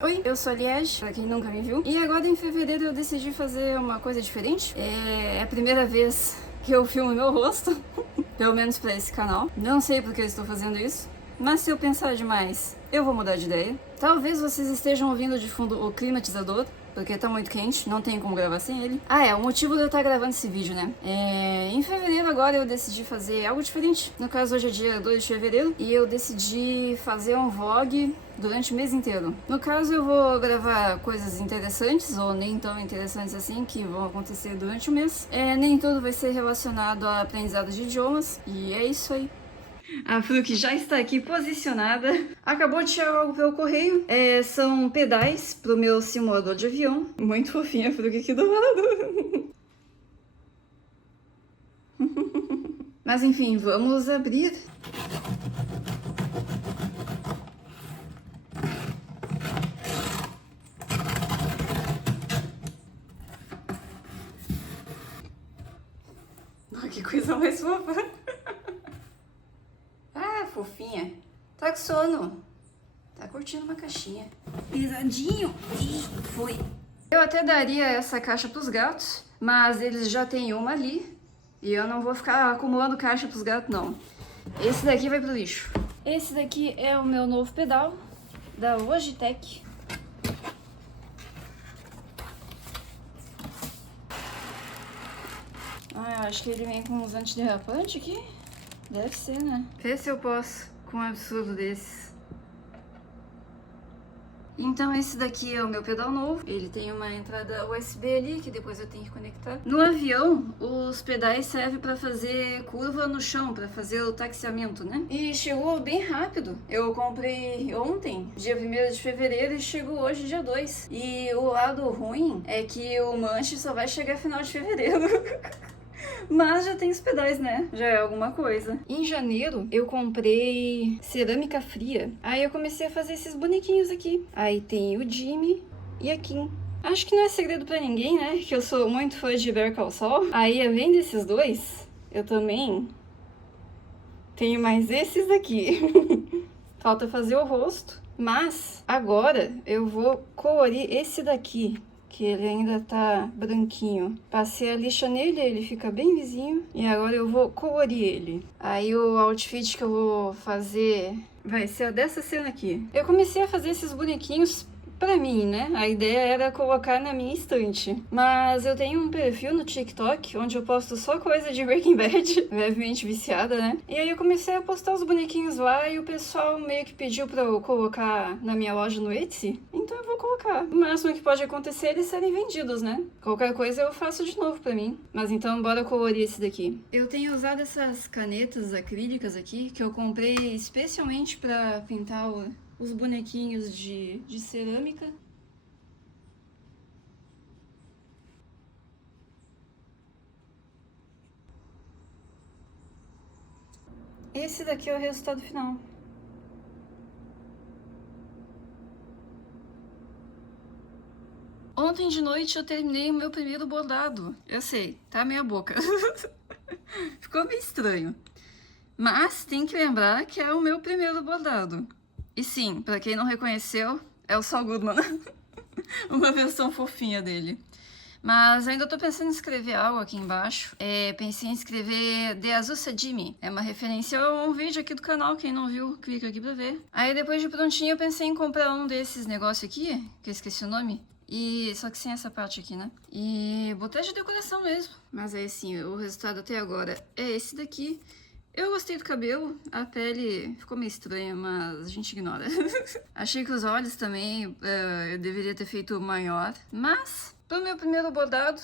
Oi, eu sou a Liege, pra quem nunca me viu. E agora em fevereiro eu decidi fazer uma coisa diferente. É a primeira vez que eu filmo meu rosto, pelo menos pra esse canal. Não sei porque eu estou fazendo isso, mas se eu pensar demais, eu vou mudar de ideia. Talvez vocês estejam ouvindo de fundo o climatizador, porque tá muito quente, não tem como gravar sem ele. O motivo de eu estar gravando esse vídeo, né? Em fevereiro agora eu decidi fazer algo diferente. No caso, hoje é dia 2 de fevereiro e eu decidi fazer um vlog durante o mês inteiro. No caso, eu vou gravar coisas interessantes, ou nem tão interessantes assim, que vão acontecer durante o mês. Nem tudo vai ser relacionado a aprendizado de idiomas, e é isso aí. A Fruc já está aqui posicionada. Acabou de chegar algo pelo correio. São pedais pro meu simulador de avião. Muito fofinha a Fruc aqui do lado. Mas enfim, vamos abrir. Oh, que coisa mais fofa. Fofinha. Tá com sono. Tá curtindo uma caixinha. Pesadinho. Ih, foi. Eu até daria essa caixa pros gatos, mas eles já têm uma ali. E eu não vou ficar acumulando caixa pros gatos, não. Esse daqui vai pro lixo. Esse daqui é o meu novo pedal, da Logitech. Eu acho que ele vem com uns antiderrapantes aqui. Deve ser, né? Vê se eu posso com um absurdo desses. Então esse daqui é o meu pedal novo. Ele tem uma entrada USB ali, que depois eu tenho que conectar. No avião, os pedais servem para fazer curva no chão, para fazer o taxiamento, né? E chegou bem rápido. Eu comprei ontem, dia 1º de fevereiro, e chegou hoje, dia 2. E o lado ruim é que o manche só vai chegar final de fevereiro. Mas já tem os pedais, né? Já é alguma coisa. Em janeiro, eu comprei cerâmica fria. Aí eu comecei a fazer esses bonequinhos aqui. Aí tem o Jimmy e a Kim. Acho que não é segredo pra ninguém, né? Que eu sou muito fã de Better Call Saul. Aí, além desses dois, eu também tenho mais esses daqui. Falta fazer o rosto. Mas, agora, eu vou colorir esse daqui, que ele ainda tá branquinho. Passei a lixa nele, ele fica bem lisinho. E agora eu vou colorir ele. Aí o outfit que eu vou fazer vai ser dessa cena aqui. Eu comecei a fazer esses bonequinhos pra mim, né? A ideia era colocar na minha estante. Mas eu tenho um perfil no TikTok onde eu posto só coisa de Breaking Bad, levemente viciada, né? E aí eu comecei a postar os bonequinhos lá e o pessoal meio que pediu pra eu colocar na minha loja no Etsy. Então eu vou colocar. O máximo que pode acontecer é eles serem vendidos, né? Qualquer coisa eu faço de novo pra mim. Mas então bora colorir esse daqui. Eu tenho usado essas canetas acrílicas aqui que eu comprei especialmente pra pintar os bonequinhos de cerâmica. Esse daqui é o resultado final. Ontem de noite eu terminei o meu primeiro bordado. Eu sei, tá meia boca. Ficou meio estranho. Mas tem que lembrar que é o meu primeiro bordado. E sim, pra quem não reconheceu, é o Saul Goodman. Uma versão fofinha dele. Mas ainda tô pensando em escrever algo aqui embaixo. Pensei em escrever De Azusa Jimmy. É uma referência a um vídeo aqui do canal. Quem não viu, clica aqui pra ver. Aí depois de prontinho eu pensei em comprar um desses negócios aqui, que eu esqueci o nome. Só que sem essa parte aqui, né? E botar de decoração mesmo. Mas aí sim, o resultado até agora é esse daqui. Eu gostei do cabelo, a pele ficou meio estranha, mas a gente ignora. Achei que os olhos também eu deveria ter feito maior, mas pro meu primeiro bordado,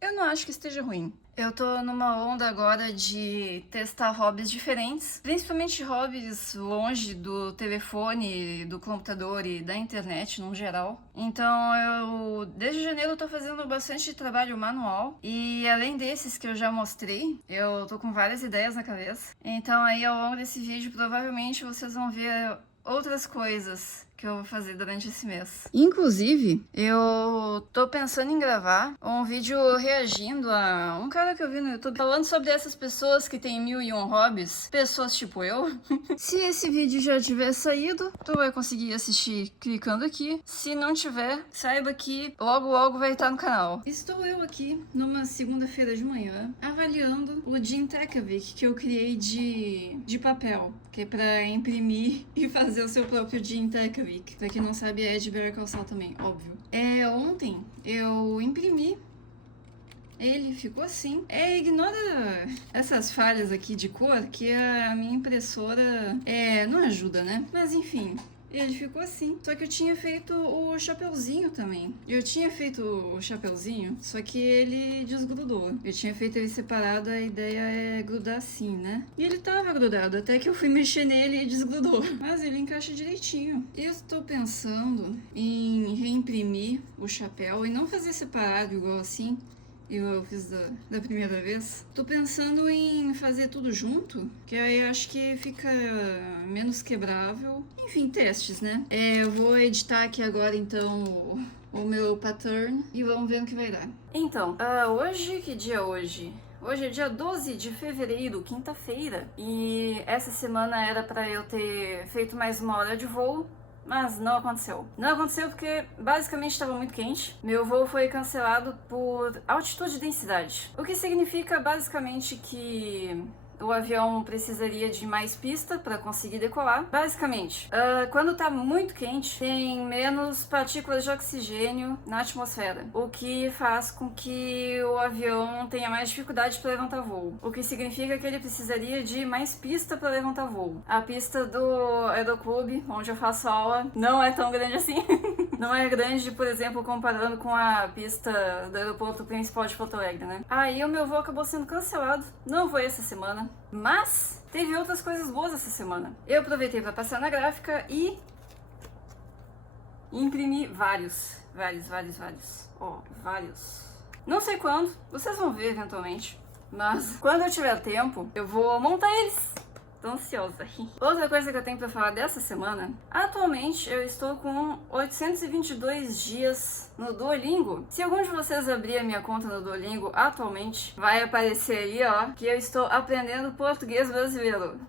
eu não acho que esteja ruim. Eu tô numa onda agora de testar hobbies diferentes, principalmente hobbies longe do telefone, do computador e da internet no geral. Então desde janeiro eu tô fazendo bastante trabalho manual e além desses que eu já mostrei, eu tô com várias ideias na cabeça. Então aí ao longo desse vídeo provavelmente vocês vão ver outras coisas que eu vou fazer durante esse mês. Inclusive, eu tô pensando em gravar um vídeo reagindo a um cara que eu vi no YouTube falando sobre essas pessoas que têm 1001 hobbies, pessoas tipo eu. Se esse vídeo já tiver saído, tu vai conseguir assistir clicando aqui. Se não tiver, saiba que logo logo vai estar no canal. Estou eu aqui numa segunda-feira de manhã avaliando o Jim Tekovic que eu criei de papel, que é pra imprimir e fazer o seu próprio Jim Tekovic. Pra quem não sabe, é de Better Call Saul também, óbvio. Ontem eu imprimi. Ele ficou assim. Ignora essas falhas aqui de cor, que a minha impressora não ajuda, né? Mas enfim, ele ficou assim. Só que eu tinha feito o chapeuzinho também. Eu tinha feito o chapeuzinho, só que ele desgrudou. Eu tinha feito ele separado, a ideia é grudar assim, né? E ele tava grudado, até que eu fui mexer nele e desgrudou. Mas ele encaixa direitinho. Eu estou pensando em reimprimir o chapéu e não fazer separado igual assim. Eu fiz da primeira vez. Tô pensando em fazer tudo junto, que aí eu acho que fica menos quebrável. Enfim, testes, né? Eu vou editar aqui agora, então, o meu pattern e vamos ver o que vai dar. Então, hoje, que dia é hoje? Hoje é dia 12 de fevereiro, quinta-feira. E essa semana era pra eu ter feito mais 1 hora de voo. Mas não aconteceu. Não aconteceu porque basicamente estava muito quente. Meu voo foi cancelado por altitude e densidade. O que significa basicamente que o avião precisaria de mais pista para conseguir decolar. Basicamente, quando tá muito quente, tem menos partículas de oxigênio na atmosfera, o que faz com que o avião tenha mais dificuldade para levantar voo. O que significa que ele precisaria de mais pista para levantar voo. A pista do aeroclube, onde eu faço aula, não é tão grande assim. Não é grande, por exemplo, comparando com a pista do aeroporto principal de Porto Alegre, né? Aí o meu voo acabou sendo cancelado. Não foi essa semana. Mas teve outras coisas boas essa semana. Eu aproveitei para passar na gráfica e imprimi vários. Vários. Não sei quando, vocês vão ver eventualmente. Mas quando eu tiver tempo, eu vou montar eles. Tô ansiosa. Outra coisa que eu tenho pra falar dessa semana. Atualmente eu estou com 822 dias no Duolingo. Se algum de vocês abrir a minha conta no Duolingo atualmente, vai aparecer aí, ó, que eu estou aprendendo português brasileiro.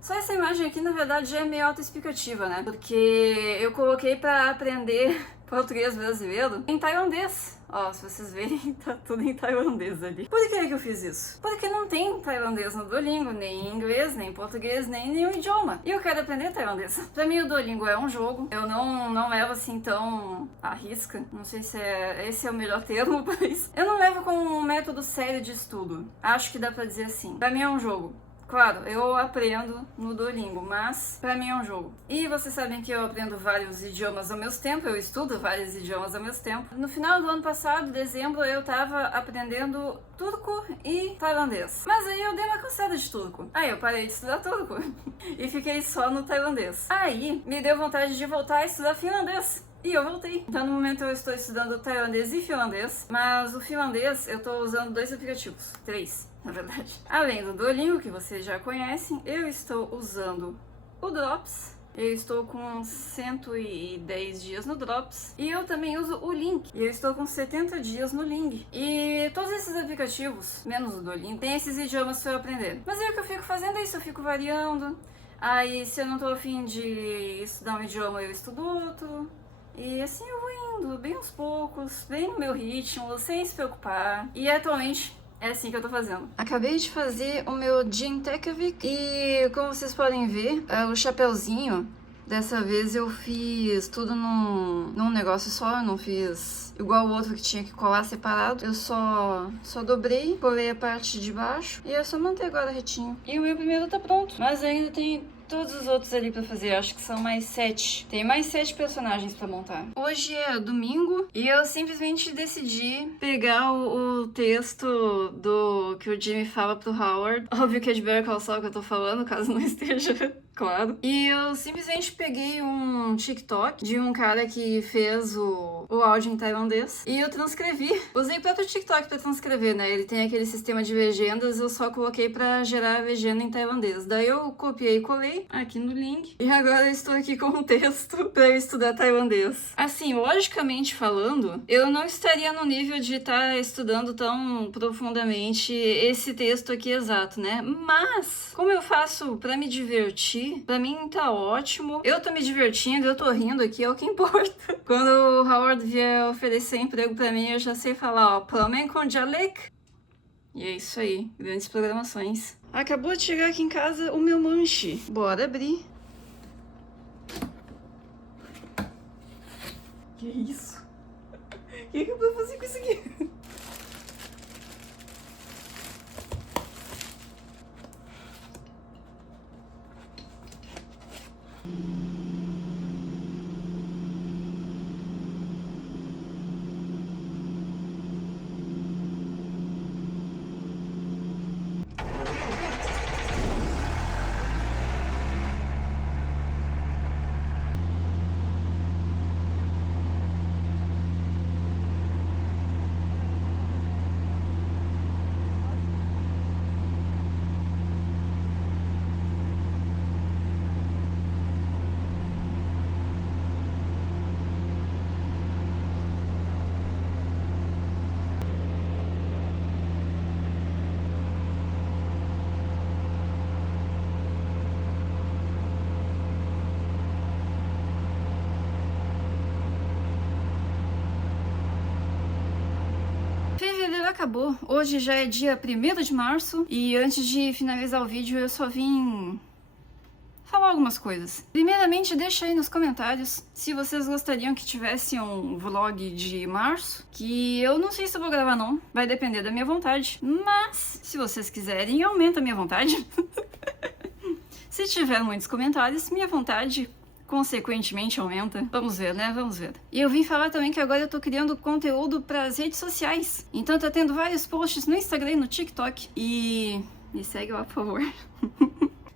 Só essa imagem aqui, na verdade, já é meio autoexplicativa, né? Porque eu coloquei pra aprender português brasileiro em tailandês. Ó, se vocês verem, tá tudo em tailandês ali. Por que é que eu fiz isso? Porque não tem tailandês no Duolingo, nem em inglês, nem em português, nem em nenhum idioma. E eu quero aprender tailandês. Pra mim, o Duolingo é um jogo. Eu não levo assim tão à risca. Não sei se esse é o melhor termo pra isso. Eu não levo como um método sério de estudo. Acho que dá pra dizer assim. Pra mim é um jogo. Claro, eu aprendo no Duolingo, mas pra mim é um jogo. E vocês sabem que eu aprendo vários idiomas ao mesmo tempo, eu estudo vários idiomas ao mesmo tempo. No final do ano passado, dezembro, eu tava aprendendo turco e tailandês. Mas aí eu dei uma cansada de turco. Aí eu parei de estudar turco e fiquei só no tailandês. Aí me deu vontade de voltar a estudar finlandês. E eu voltei. Então no momento eu estou estudando tailandês e finlandês, mas o finlandês eu estou usando 2 aplicativos, 3 na verdade. Além do Duolingo, que vocês já conhecem, eu estou usando o Drops. Eu estou com 110 dias no Drops. E eu também uso o Link. E eu estou com 70 dias no Link. E todos esses aplicativos, menos o Duolingo, tem esses idiomas para eu aprender. Mas aí o que eu fico fazendo é isso, eu fico variando. Aí se eu não tô afim de estudar um idioma, eu estudo outro. E assim eu vou indo, bem aos poucos, bem no meu ritmo, sem se preocupar. E atualmente é assim que eu tô fazendo. Acabei de fazer o meu Jim Tekovic e, como vocês podem ver, o chapeuzinho, dessa vez eu fiz tudo num negócio só, eu não fiz igual o outro que tinha que colar separado. Eu só dobrei, colei a parte de baixo e é só manter agora retinho. E o meu primeiro tá pronto, mas ainda tem todos os outros ali pra fazer, acho que são mais 7. Tem mais 7 personagens pra montar. Hoje é domingo e eu simplesmente decidi pegar o texto do que o Jimmy fala pro Howard. Óbvio que é de Better Call Saul que eu tô falando, caso não esteja Claro. E eu simplesmente peguei um TikTok de um cara que fez o áudio em tailandês e eu transcrevi. Usei o próprio TikTok pra transcrever, né? Ele tem aquele sistema de legendas, eu só coloquei pra gerar a legenda em tailandês. Daí eu copiei e colei aqui no link. E agora eu estou aqui com um texto pra eu estudar tailandês. Assim, logicamente falando, eu não estaria no nível de estar estudando tão profundamente esse texto aqui exato, né? Mas, como eu faço pra me divertir, pra mim tá ótimo. Eu tô me divertindo, eu tô rindo aqui, é o que importa. Quando o Howard vier oferecer emprego pra mim, eu já sei falar, ó, Plamen com Jalek. E é isso aí, grandes programações. Acabou de chegar aqui em casa o meu lanche. Bora abrir. Que isso? O que eu vou fazer com isso aqui? Fevereiro acabou, hoje já é dia 1º de março e antes de finalizar o vídeo eu só vim falar algumas coisas. Primeiramente, deixa aí nos comentários se vocês gostariam que tivesse um vlog de março, que eu não sei se eu vou gravar não, vai depender da minha vontade, mas se vocês quiserem, aumenta a minha vontade. Se tiver muitos comentários, minha vontade consequentemente aumenta. Vamos ver, né? Vamos ver. E eu vim falar também que agora eu tô criando conteúdo pras redes sociais. Então tá tendo vários posts no Instagram e no TikTok. E me segue lá, por favor.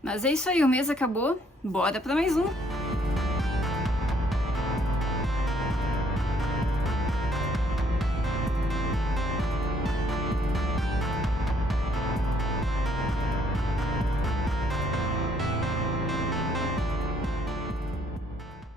Mas é isso aí, o mês acabou. Bora pra mais um.